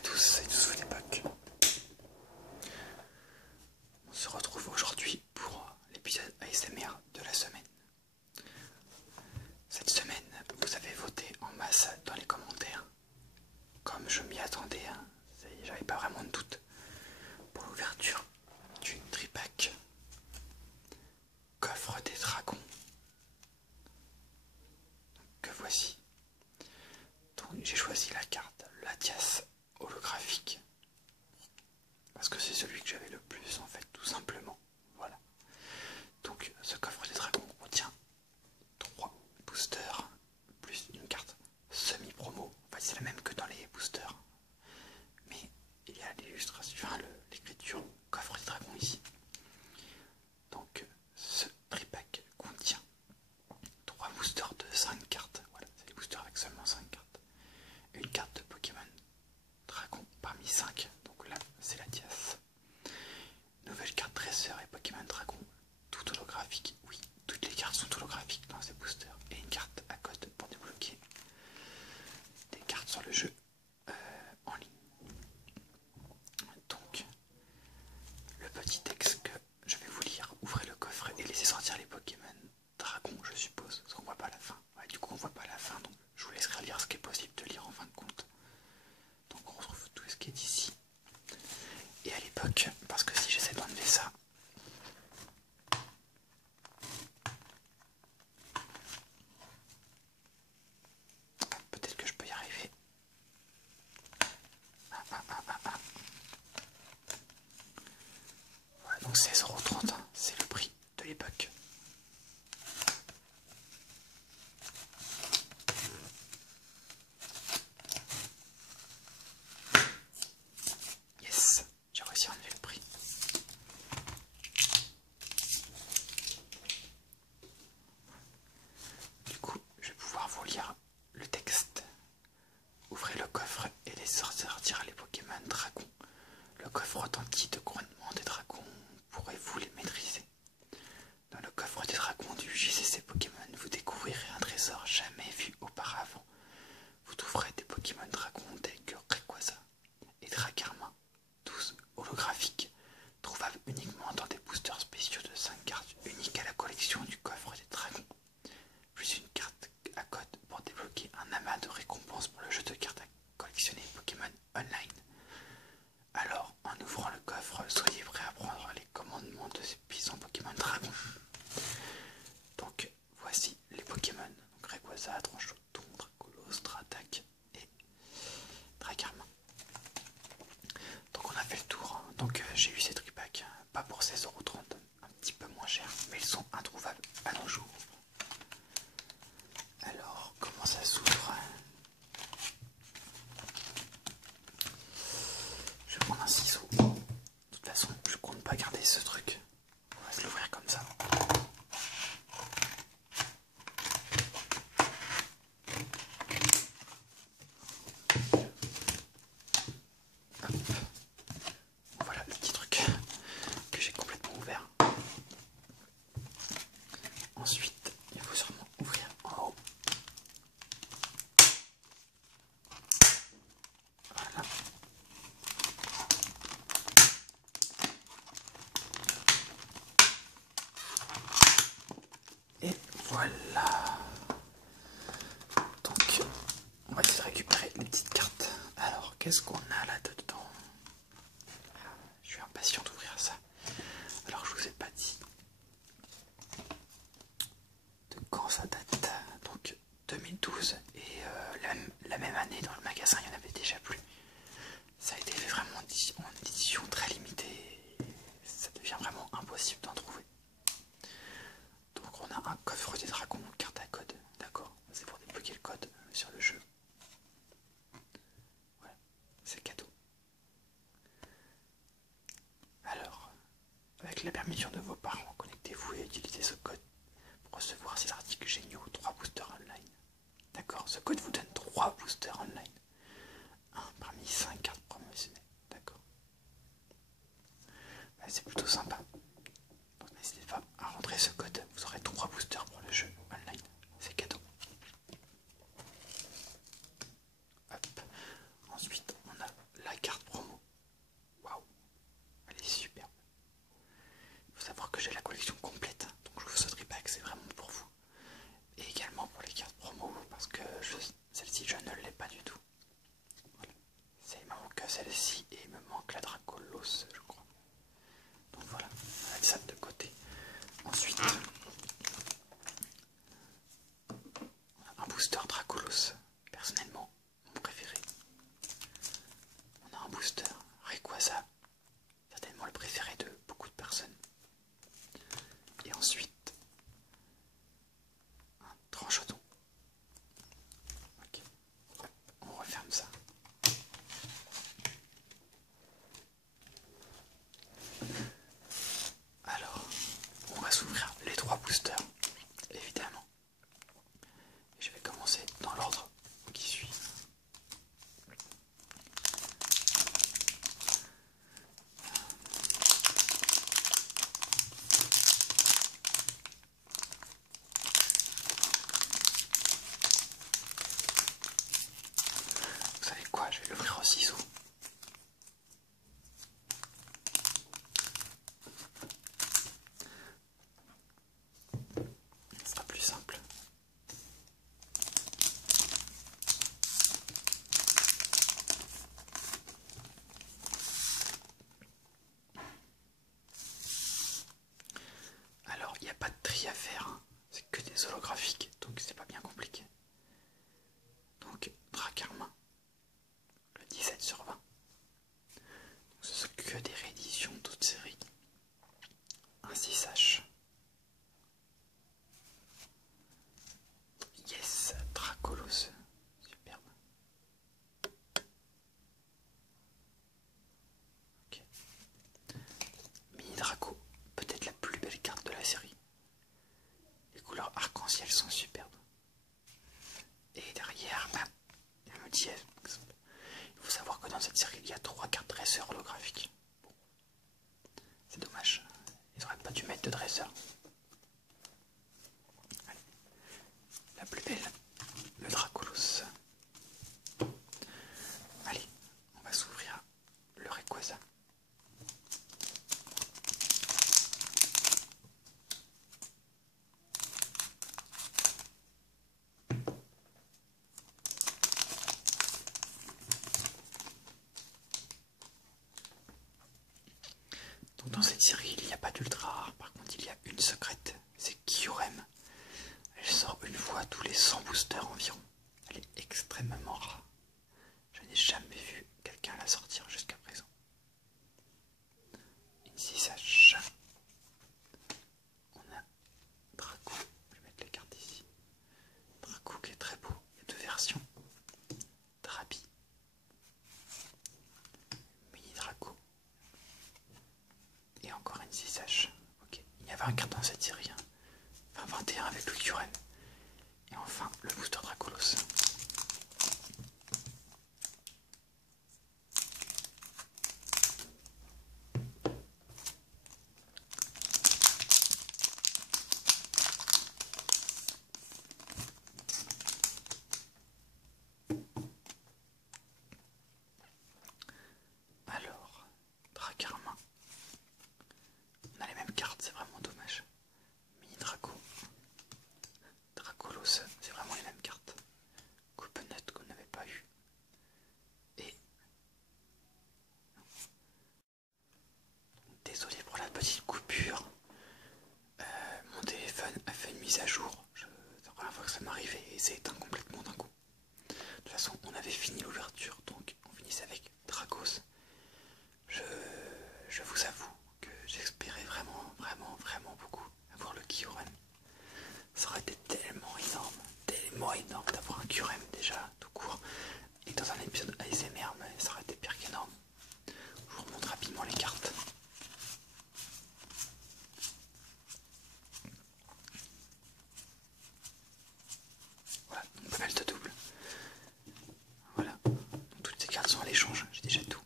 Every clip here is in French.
à tous et tous l'époque. On se retrouve aujourd'hui pour l'épisode ASMR de la semaine. Cette semaine, vous avez voté en masse dans les commentaires. Comme je m'y attendais, hein, j'avais pas vraiment de doute pour l'ouverture du tripack Coffre des Dragons que voici. Donc j'ai choisi la carte Latias holographique parce que c'est celui que j'avais le plus en fait, tout simplement. Voilà. Donc ce coffre des dragons contient 3 boosters plus une carte semi-promo. Enfin c'est la même que dans les boosters, mais il y a l'illustration, enfin l'écriture coffre des dragons ici. Donc ce tripack contient 3 boosters de 5 cartes. Voilà, c'est les boosters avec seulement 5 cartes. Une carte de Pokémon Dragon parmi 5, donc là c'est la Latias. Nouvelle carte dresseur et Pokémon Dragon, tout holographique. Oui, toutes les cartes sont holographiques dans ces boosters. Et une carte à code pour débloquer des cartes sur le jeu en ligne. Donc, le petit texte que je vais vous lire: ouvrez le coffre et laissez sortir les Pokémon Dragon, je suppose, parce qu'on voit pas la fin. Ouais, du coup on voit pas la fin, donc je vous laisserai lire ce qui est possible de lire en fin de compte. Donc on retrouve tout ce qui est ici. Et à l'époque, parce que si j'essaie d'enlever ça, peut-être que je peux y arriver. Voilà, donc 16,30 €, c'est le prix de l'époque. Yes, j'ai réussi à enlever le prix. Du coup, je vais pouvoir vous lire le texte. Ouvrez le coffre et laissez sortir les Pokémon Dragons. Le coffre retentit de grognements des dragons. Pourrez-vous les maîtriser? Dans le coffre des dragons du JCC Pokémon, vous découvrirez un trésor jamais vu auparavant. Vous trouverez des Pokémon Dragons tels que Rayquaza et Dracarmin, tous holographiques, trouvables uniquement dans des boosters spéciaux de 5 cartes uniques à la collection du coffre des dragons, plus une carte à code pour débloquer un amas de récompenses pour le jeu de cartes à collectionner Pokémon Online. Alors, en ouvrant le coffre, soyez prêts à prendre les commandements de ces puissants Pokémon Dragons. Donc, voici les Pokémon. Donc, Rayquaza, Tranchoton, Dracolos, Stratak et Dracarmin. Donc, on a fait le tour. Donc, j'ai eu ces tripacks, pas pour 16,30 €, un petit peu moins cher, mais ils sont introuvables à nos jours. Alors, comment ça s'ouvre? Je vais prendre un ciseau. De toute façon, je compte pas garder ce truc. On va se l'ouvrir comme ça. Hop. Voilà le petit truc que j'ai complètement ouvert. Ensuite, il faut sûrement ouvrir en haut. Voilà. Et voilà. Donc, on va essayer de récupérer les petites cartes. Alors, qu'est-ce qu'on a là-dedans? Je suis impatient d'ouvrir ça. Alors, je vous ai pas dit de quand ça date. Donc, 2012. Et la même année, dans le magasin, il y en avait déjà plus. Ça a été fait vraiment en édition très limitée. Ça devient vraiment impossible d'en trouver. Donc on a un coffre des dragons, carte à code, d'accord, c'est pour débloquer le code sur le jeu. Voilà, c'est cadeau. Alors, avec la permission de vos parents, connectez-vous et utilisez ce code pour recevoir ces articles géniaux, 3 boosters online. D'accord, ce code vous donne 3 boosters online. Un parmi 5 cartes promotionnelles, d'accord. C'est plutôt sympa. Donc n'hésitez pas à rentrer ce code, vous aurez 3 boosters pour le jeu online, c'est cadeau. Hop. Ensuite on a la celle-ci et il me manque la Dracolos, je crois. Donc voilà, on va mettre ça de côté. Ensuite, un booster Dracolos, personnellement mon préféré. On a un booster Rayquaza, certainement le préféré de beaucoup de personnes. Et ensuite, un Tranchodon. Ok, on referme ça. Alors, on va s'ouvrir les 3 boosters, évidemment. Et je vais commencer dans l'ordre qui suit. Vous savez quoi, je vais l'ouvrir au ciseau. Ce sera plus simple. Alors, il n'y a pas de tri à faire, hein. C'est que des holographiques, donc c'est pas bien compliqué. Donc, Dracarmin, le 17/20. Ce sont que des rééditions toute série. Un 6H. Yes, Dracolos. Superbe. Ok. Mini Draco, peut-être la plus belle carte de la série. Les couleurs arc-en-ciel sont superbes. Et derrière, il y a un petit F. Il faut savoir que dans cette série, il y a 3 cartes dresseurs holographiques. Bon. C'est dommage. Ils n'auraient pas dû mettre de dresseur. Allez. La plus belle, le Dracolos. Allez, on va s'ouvrir le Rayquaza. Donc dans cette série, il n'y a pas d'ultra rare. Par contre, il y a une secrète. C'est Kyurem. Elle sort une fois tous les 100 boosters environ. Elle est extrêmement rare. Je n'ai jamais vu quelqu'un la sortir jusqu'à présent. Une 6H. On a Draco. Je vais mettre les cartes ici. Draco qui est très beau. Il y a 2 versions. Drabi. Mini Draco. Et encore une 6H. Ok. Il y a 20 cartes dans cette série. Hein. Enfin 21 avec le Kyurem. Et enfin le booster Dracolos. Alors, Dracarmin. On a les mêmes cartes, c'est vraiment dommage. Mini Draco. Dracolos, c'est vraiment les mêmes cartes. Coupenut qu'on n'avait pas eu. Et désolé pour la petite coupure. Mon téléphone a fait une mise à jour. C'est la première fois que ça m'arrivait et c'est éteint complètement d'un coup. De toute façon, on avait fini l'ouverture, donc on finissait avec Dracos. Je vous avoue que j'espérais vraiment beaucoup avoir le Kyurem. Ça aurait été tellement énorme d'avoir un Kyurem déjà tout court. Et dans un épisode ASMR, mais ça aurait été pire qu'énorme. Je vous remontre rapidement les cartes. Voilà, donc pas mal de doubles. Voilà, donc toutes ces cartes sont à l'échange, j'ai déjà tout.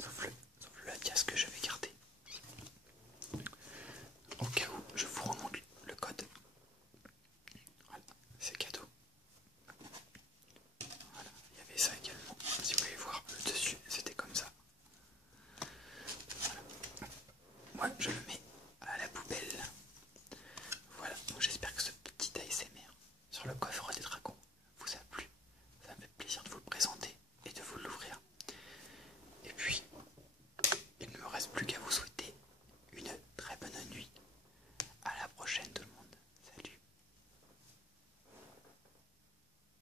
Sauf le Latias que je vais garder. Au cas où, je vous remonte le code. Voilà, c'est cadeau. Voilà, il y avait ça également. Si vous voulez voir le dessus, c'était comme ça. Voilà. Moi, je le